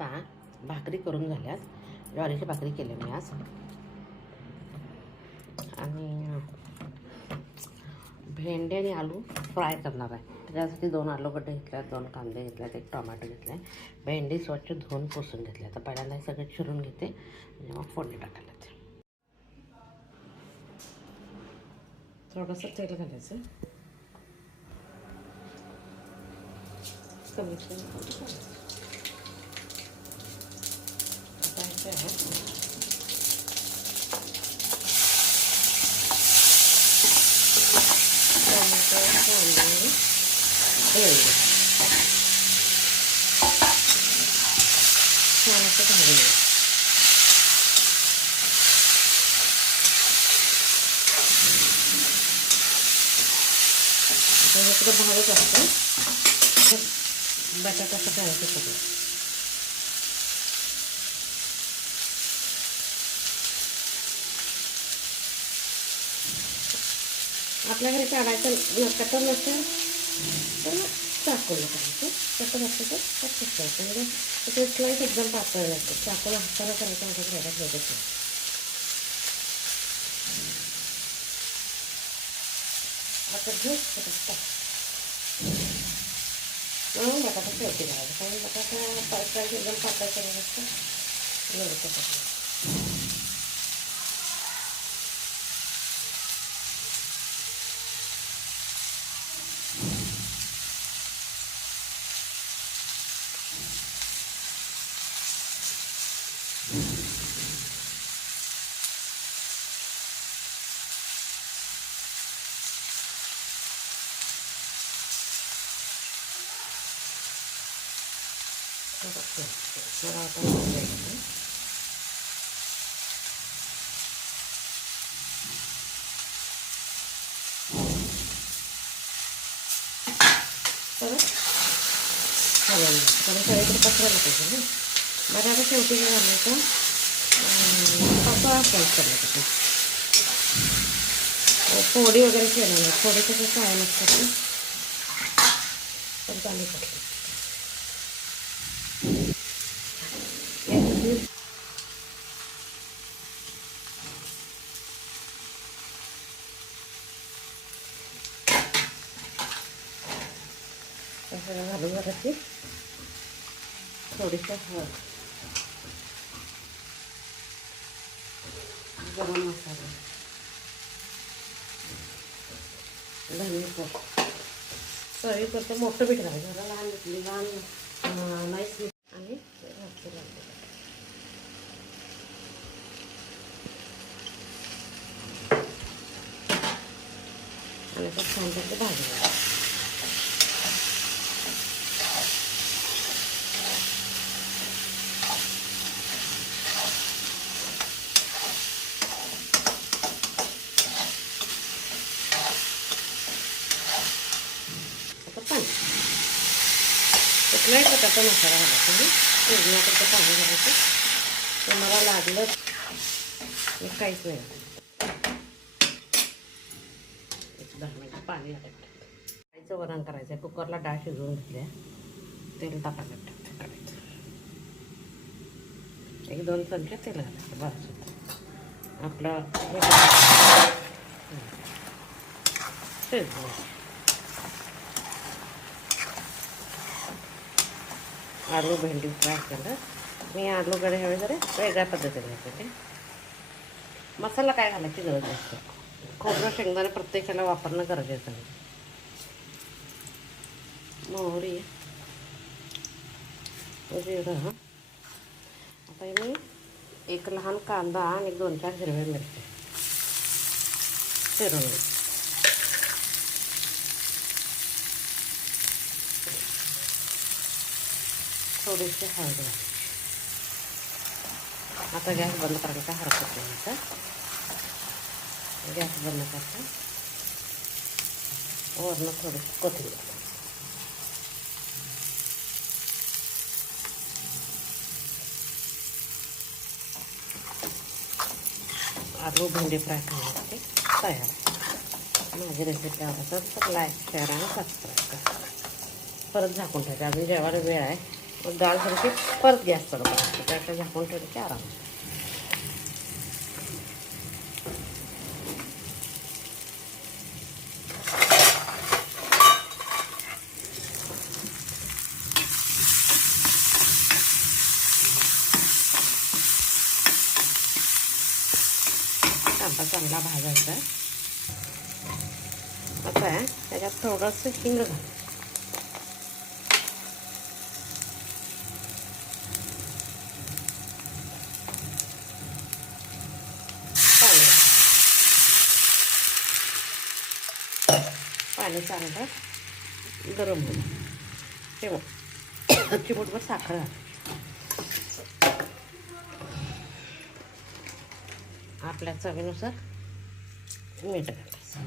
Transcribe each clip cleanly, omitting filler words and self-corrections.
आता भाकरी करून झाल्यात. ज्वारीची भाकरी केली मी आज. आणि भेंडी आणि आलू फ्राय करणार आहे. त्याच्यासाठी 2 आलूगड्डे घेतल्या, 2 कांदे घेतल्यात, 1 टोमॅटो घेतला आहे. भेंडी स्वच्छ धुवून पुसून घेतली. आता पहिल्यांदा हे सगळं चिरून घेते आणि मग फोडणी टाकायला येते. थोडंसं तेल घालायचं. टोमॅटो, कांदे, भेंडी छान असं भाजून घ्या. हे थोडं भाजत असतं. बटाटा टाकायचं सगळं. आपल्या घरी काढायचं कटर नसेल तर चाकूला करायचं. कटर असतं तर कटच करायचं. म्हणजे त्याचे स्लाईस एकदम पातळ लागते. चाकूला हाताला करायचं माझ्या घरात लगेच नाही. आता घेऊ म्हणून बटाटा शेवटी करायचं. कारण बटाटा स्लाईस एकदम पातळ करायचं असतं. एवढं सगळीकडे पसरायला पाहिजे ना. बटाटा शेवटी काय घालायचं, पातळ फ्राय करायला पाहिजे. फोडी वगैरे केलं नाही. फोडी कसं काय नसतात पण चालू करते. सगळं घालून घालायची. थोडीशी हळद, गरम मसाला, धनेपूड, चवीपुरतं मोठं पीठ घालायचं. जरा लहान घेतली, लहान नाईस मीठ आणि घातलं घालते. आणि आता छान त्याचं भाजून कुठल्याही प्रकारचा मसाला घालायचा नाही. फोडण्याकरता पाणी घालायचं. तर मला लागलं काहीच नाही. 10 मिनिटं पाणी घालायचं. वरण करायचं आहे. कुकरला डाळ शिजवून घेतली आहे. तेल टाकायला करायचं. 1-2 चमचे तेल घालायचं. बस आपलं शिजवून. आलू भेंडी फ्राय केलं मी. आलूकडे ह्यावेळी जरा वेगळ्या पद्धतीने घेते. मसाला काय घालायची गरज नसते. खोबरं शेंगदाणे प्रत्येकाला वापरणं गरजेचं आहे. मोहरी, जिरं. आता मी 1 लहान कांदा आणि 2-4 हिरव्या मिरच्या चिरून घेते. थोडीशी हळद घालायची. आता गॅस बंद करायचा. हरकत नाही. गॅस बंद करता. वरनं थोडीशी कोथिंबीर. आलू भेंडी फ्राय करण्यासाठी तयार. माझी रेसिपी आवडतात तर लाईक, शेअर आणि सबस्क्राईब करा. परत झाकून ठेवायचं. अजून जेवायला वेळ आहे. मग डाळ झाली की परत गॅस चालू करायचं, त्याच्या झाकून ठेवलं की आराम. कांदा चांगला भाजायचा आहे. आता आहे त्याच्यात थोडंसं हिंग घाल. पाणी चांगलं गरम होईल तेव्हा चिमूटभर साखर घाल. आपल्या चवीनुसार मीठ घालायचं.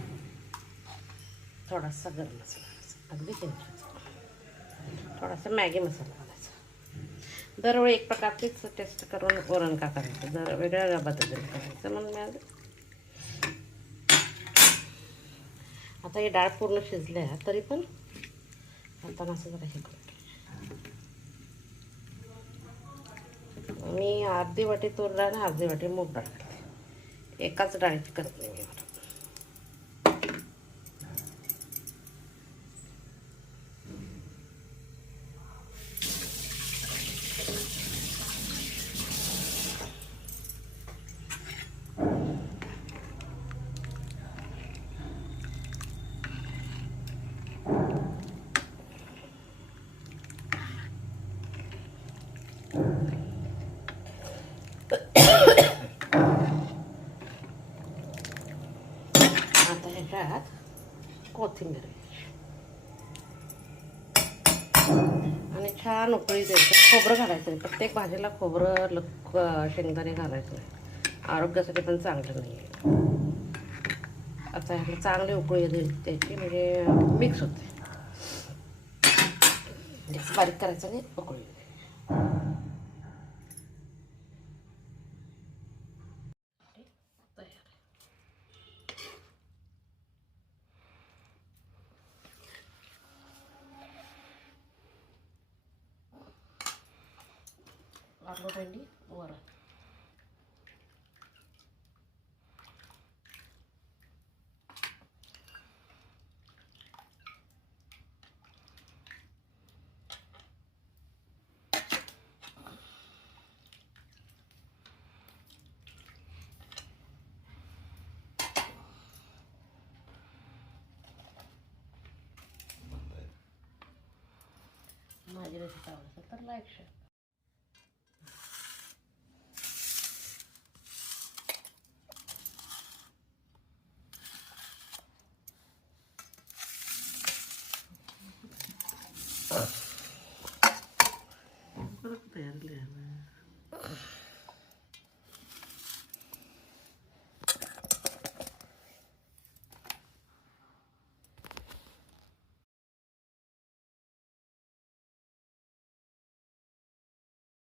थोडासा गरम मसाला घालायचा, अगदी चिमटाचा. थोडासा मॅगी मसाला घालायचा. दरवेळी एक प्रकारचीच टेस्ट करून वरण का करायचं, दर वेगळ्या पद्धतीने करायचं. म्हणून मी आता ही डाळ पूर्ण शिजली आहे, तरी पण आता असं जरा हे करून मी अर्धी वाटी तूर डाळ आणि अर्धी वाटी मूग डाळ घालते. एकाच डाळीत करत नाही मी. आता ह्याच्यात कोथिंबीर आणि छान उकळी द्यायचं. खोबरं घालायचं नाही, प्रत्येक भाजीला खोबरं शेंगदाणे घालायचं नाही, आरोग्यासाठी पण चांगलं नाही आहे. आता ह्याला चांगली उकळी द्यायची, म्हणजे मिक्स होते. जास्त बारीक करायचं नाही, उकळी आलू भेंडी वरण. माझी रेसिपी आवडत असेल तर लाईक शेअर. तयार